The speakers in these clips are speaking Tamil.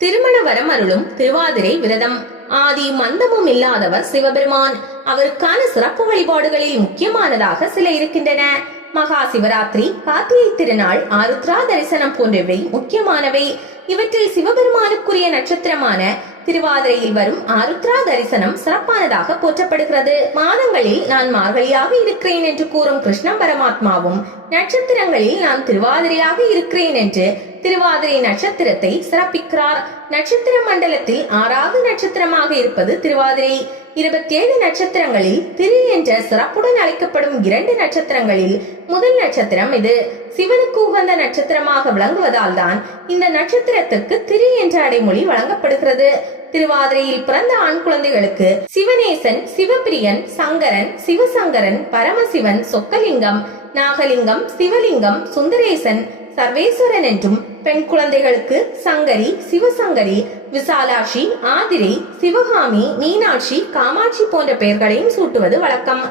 திருமண வரமருளும் திருவாதிரை விரதம். ஆதி மந்தமும் இல்லாதவர் சிவபெருமான். அவருக்கான சிறப்பு வழிபாடுகளில் முக்கியமானதாக சில இருக்கின்றன. மகா சிவராத்திரி, கார்த்திகை திருநாள், ஆருத்ரா தரிசனம் போன்றவை முக்கியமானவை. இவற்றில் சிவபெருமானுக்குரிய நட்சத்திரமான திருவாதிரையில் வரும் ஆருத்ரா தரிசனம் சிறப்பானதாக போற்றப்படுகிறது. மாதங்களில் நான் மார்கழியாக இருக்கிறேன் என்று கூறும் கிருஷ்ண பரமாத்மாவும் நட்சத்திரங்களில் நான் திருவாதிரையாக இருக்கிறேன் என்று திருவாதிரை நட்சத்திரத்தை சிறப்பிக்கிறார். நட்சத்திர மண்டலத்தில் 6வது நட்சத்திரமாக இருப்பது திருவாதிரை. 27 நட்சத்திரங்களில் திரு என்ற சிறப்புடன் அழைக்கப்படும் 2 நட்சத்திரங்களில் முதல் நட்சத்திரம் இது. சிவனுக்கு உகந்த நட்சத்திரமாக விளங்குவதால் தான் இந்த நட்சத்திரத்திற்கு திரு என்ற அடைமொழி வழங்கப்படுகிறது. திருவாதிரையில் பிறந்த ஆண் குழந்தைகளுக்கு சிவநேசன், சிவபிரியன், சங்கரன், சிவசங்கரன், பரமசிவன், சொக்கலிங்கம், நாகலிங்கம், சிவலிங்கம், சுந்தரேசன், சர்வேஸ்வரன் என்றும், பெண் குழந்தைகளுக்கு சங்கரி, சிவசங்கரி, விசாலாட்சி, ஆதிரை, சிவகாமி, மீனாட்சி, காமாட்சி போன்ற பெயர்களையும் சூட்டுவது வழக்கம்.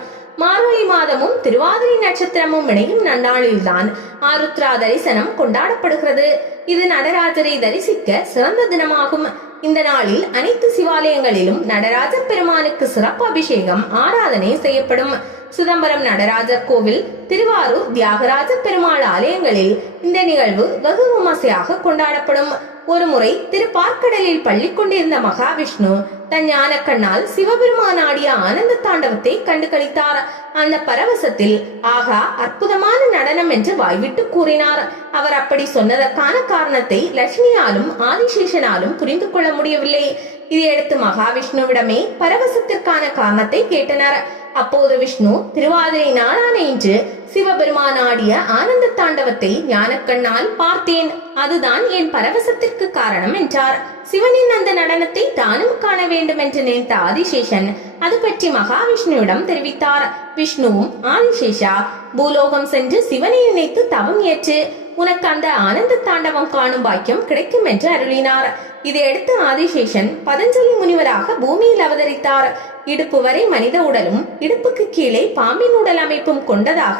மார்கழி மாதமும் திருவாதிரை நட்சத்திரமும் இணையும் நன்னாளில்தான் ஆருத்ரா தரிசனம் கொண்டாடப்படுகிறது. இது நடராஜரை தரிசிக்க சிறந்த தினமாகும். இந்த நாளில் அனைத்து சிவாலயங்களிலும் நடராஜ பெருமானுக்கு சிறப்பு அபிஷேகம், ஆராதனை செய்யப்படும். சிதம்பரம் நடராஜர் கோவில், திருவாரூர் தியாகராஜ பெருமாள் ஆலயங்களில் இந்த நிகழ்வு வெகு விமர்சையாக கொண்டாடப்படும். ஒருமுறை திருப்பார்க்கடலில் பள்ளி கொண்டிருந்த மகாவிஷ்ணு தன் ஞான கண்ணால் சிவபெருமான் ஆடிய ஆனந்த தாண்டவத்தை கண்டு களித்தார். அந்த பரவசத்தில் ஆகா, அற்புதமான நடனம் என்று வாய்விட்டு கூறினார். அவர் அப்படி சொன்னதற்கான காரணத்தை லட்சுமியாலும் ஆதிசேஷனாலும் புரிந்து கொள்ள முடியவில்லை. இதையடுத்து மகாவிஷ்ணுவிடமே பரவசத்திற்கான காரணத்தை கேட்டனர். அப்போது விஷ்ணு திருவாதிரை நாளான இன்று சிவபெருமான் ஆடிய ஆனந்த தாண்டவத்தை ஞானக்கண்ணால் பார்த்தேன், அதுதான் என் பரவசத்திற்கு காரணம் என்றார். சிவனின் அந்த நடனத்தை தானும் காண வேண்டும் என்று நினைத்த ஆதிசேஷன் அது பற்றி மகாவிஷ்ணுவிடம் தெரிவித்தார். விஷ்ணுவும் ஆதிசேஷா, பூலோகம் சென்று சிவனை நினைத்து தவம் ஏற்று உனக்கு அந்த ஆனந்த தாண்டவம் காணும் பாக்கியம் கிடைக்கும் என்று அருளினார். இதையடுத்து ஆதிசேஷன் பதஞ்சலி முனிவராக பூமியில் அவதரித்தார். இடுப்பு வரை மனித உடலும் இடுப்புக்கு கீழே பாம்பின் உடல் அமைப்பும் கொண்டதாக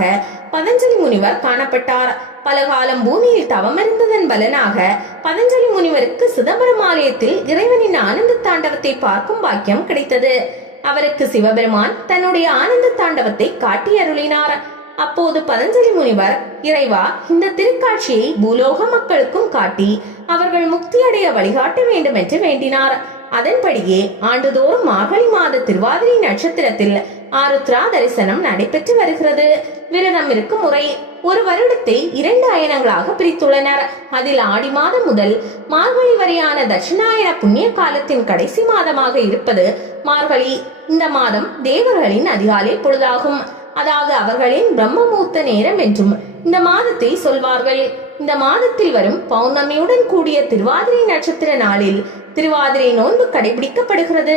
பதஞ்சலி முனிவர் காணப்பட்டார். பல காலம் பூமியில் தவமிருந்ததன் பலனாக பதஞ்சலி முனிவருக்கு சிதம்பரம் ஆலயத்தில் இறைவனின் ஆனந்த தாண்டவத்தை பார்க்கும் பாக்கியம் கிடைத்தது. அவருக்கு சிவபெருமான் தன்னுடைய ஆனந்த தாண்டவத்தை காட்டி அருளினார். அப்போது பதஞ்சலி முனிவர், இறைவா, இந்த திருக்காட்சியை பூலோக மக்களுக்கும் காட்டி அவர்கள் முக்தி அடைய வழிகாட்ட வேண்டும் என்று வேண்டினார். அதன்படியே ஆண்டுதோறும் மார்கழி மாத திருவாதிரை நட்சத்திரத்தில் ஆருத்ரா தரிசனம் நடைபெற்று வருகிறது. விரதம் இருக்கும் முறை ஒரு வருடத்தை 2 அயனங்களாக பிரித்துள்ளனர். அதில் ஆடி மாதம் முதல் மார்கழி வரையான தட்சிணாயன புண்ணிய காலத்தின் கடைசி மாதமாக இருப்பது மார்கழி. இந்த மாதம் தேவர்களின் அதிகாலை பொழுதாகும். அதாவது அவர்களின் பிரம்மமூர்த்த நேரம் என்றும் இந்த மாதத்தை சொல்வார்கள். இந்த மாதத்தில் வரும் பௌர்ணமியுடன் கூடிய திருவாதிரை நட்சத்திர நாளில் திருவாதிரை நோன்பு கடைபிடிக்கப்படுகிறது.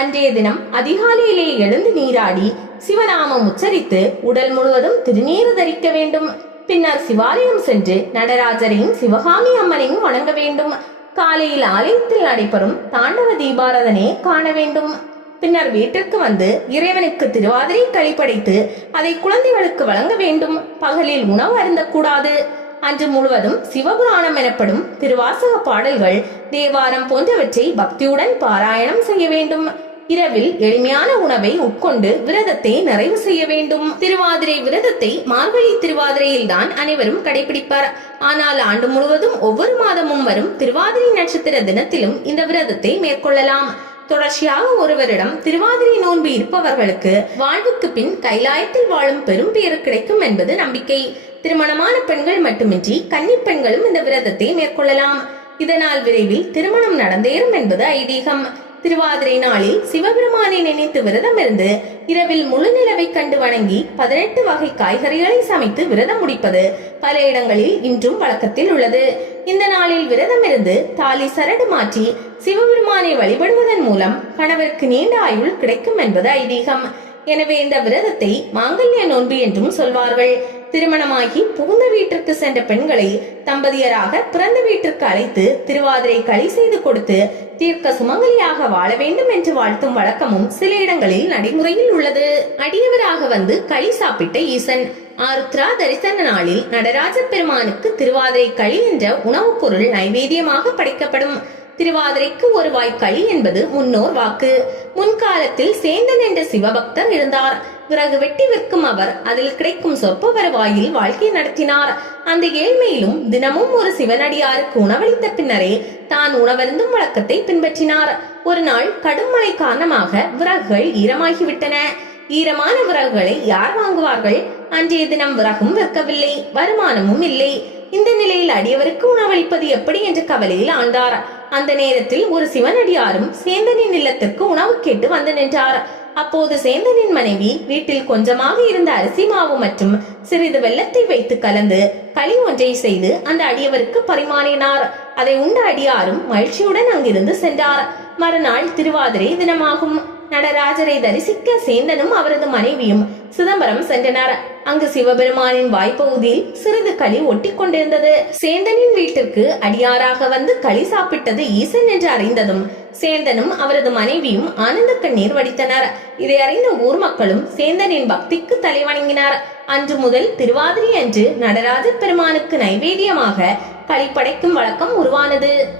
அன்றைய தினம் அதிகாலையிலே எழுந்து நீராடி சிவநாமம் உச்சரித்து உடல் முழுவதும் திருநீறு தரிக்க வேண்டும். பின்னர் சிவாலயம் சென்று நடராஜரையும் சிவகாமி அம்மனையும் வணங்க வேண்டும். காலையில் ஆலயத்தில் நடைபெறும் தாண்டவ தீபாராதனையை காண வேண்டும். பின்னர் வீட்டிற்கு வந்து இறைவனுக்கு திருவாதிரை களி படைத்து அதை குழந்தைகளுக்கு வழங்க வேண்டும். பகலில் உணவு அருந்தக்கூடாது. அன்று முழுவதும் சிவபுராணம் எனப்படும் திருவாசக பாடல்கள், தேவாரம் போன்றவற்றை பக்தியுடன் பாராயணம் செய்ய வேண்டும். இரவில் எளிமையான உணவை உட்கொண்டு விரதத்தை நிறைவு செய்ய வேண்டும். திருவாதிரை விரதத்தை மார்கழி திருவாதிரையில் தான் அனைவரும் கடைபிடிப்பார். ஆனால் ஆண்டு முழுவதும் ஒவ்வொரு மாதமும் வரும் திருவாதிரை நட்சத்திர தினத்திலும் இந்த விரதத்தை மேற்கொள்ளலாம். தொடர்ச்சியாக ஒரு வருடம் திருவாதிரை நோன்பு இருப்பவர்களுக்கு வாழ்வுக்கு பின் கைலாயத்தில் வாழும் பெரும் பேறு கிடைக்கும் என்பது நம்பிக்கை. திருமணமான பெண்கள் மட்டுமின்றி கன்னி பெண்களும் இந்த விரதத்தை மேற்கொள்ளலாம். இதனால் விரைவில் திருமணம் நடந்தேறும் என்பது ஐதீகம். திருவாதிரை நாளில் சிவபெருமானை நினைத்து விரதம் இருந்து இரவில் முழு நிலவை கண்டு வணங்கி 18 வகை காய்கறிகளை சமைத்து விரதம் முடிப்பது பல இடங்களில் இன்றும் வழக்கத்தில் உள்ளது. இந்த நாளில் விரதம் இருந்து தாலி சரடு மாற்றி சிவபெருமானை வழிபடுவதன் மூலம் கணவருக்கு நீண்ட ஆயுள் கிடைக்கும் என்பது ஐதீகம். எனவே இந்த விரதத்தை மாங்கல்ய நோன்பு என்றும் சொல்வார்கள். திருமணமாகி புகுந்த வீட்டிற்கு சென்ற பெண்களை தம்பதியராக பிறந்த வீட்டிற்கு அழைத்து திருவாதிரை களி செய்து கொடுத்து தீர்க்க சுமங்கலியாக வாழ வேண்டும் என்று வாழ்த்தும் வழக்கமும் சில இடங்களில் நடைமுறையில் உள்ளது. அடியவராக வந்து களி சாப்பிட்ட ஈசன். ஆருத்ரா தரிசன நாளில் நடராஜ பெருமானுக்கு திருவாதிரை களி என்ற உணவுப் பொருள் நைவேத்தியமாக படைக்கப்படும். திருவாதிரைக்கு ஒரு வாய் களி என்பது முன்னோர் வாக்கு. முன்காலத்தில் சேந்தன் என்ற சிவபக்தர் இருந்தார். விறகு வெட்டி விற்கும் அவர் அதில் கிடைக்கும் சொற்ப வருவாயில் வாழ்க்கை நடத்தினார். அந்த ஏழ்மையிலும் தினமும் ஒரு சிவனடியாருக்கு உணவளித்த பின்னரே தான் உணவருந்தும் வழக்கத்தை பின்பற்றினார். ஒரு நாள் கடும் மழை காரணமாக விறகுகள் ஈரமாகிவிட்டன. ஈரமான விறகுகளை யார் வாங்குவார்கள்? அன்றைய தினம் விறகும் விற்கவில்லை, வருமானமும் இல்லை. இந்த நிலையில் அடியவருக்கு உணவளிப்பது எப்படி என்ற கவலையில் ஆழ்ந்தார். அந்த நேரத்தில் ஒரு சிவனடியாரும் சேந்தனின் இல்லத்திற்கு உணவு கேட்டு வந்து நின்றார். அப்போது சேந்தனின் மனைவி வீட்டில் கொஞ்சமாக இருந்த அரிசி மாவு மற்றும் சிறிது வெல்லத்தை வைத்து கலந்து களி ஒன்றை செய்து அந்த அடியவருக்கு பரிமாறினார். அதை உண்ட அடியாரும் மகிழ்ச்சியுடன் அங்கிருந்து சென்றார். மறுநாள் திருவாதிரை தினமாகும். நடராஜரை தரிசிக்க சேந்தனும் அவரது மனைவியும் சிதம்பரம் சென்றனர். அங்கு சிவபெருமானின் வாய்ப்பகுதியில் சிறிது களி ஒட்டி கொண்டிருந்தது. சேந்தனின் வீட்டிற்கு அடியாராக வந்து களி சாப்பிட்டது ஈசன் என்று அறிந்ததும் சேந்தனும் அவரது மனைவியும் ஆனந்த கண்ணீர் வடித்தனர். இதை அறிந்த ஊர் மக்களும் சேந்தனின் பக்திக்கு தலைவணங்கினார். அன்று முதல் திருவாதிரை அன்று நடராஜ பெருமானுக்கு நைவேத்தியமாக களி படைக்கும் வழக்கம் உருவானது.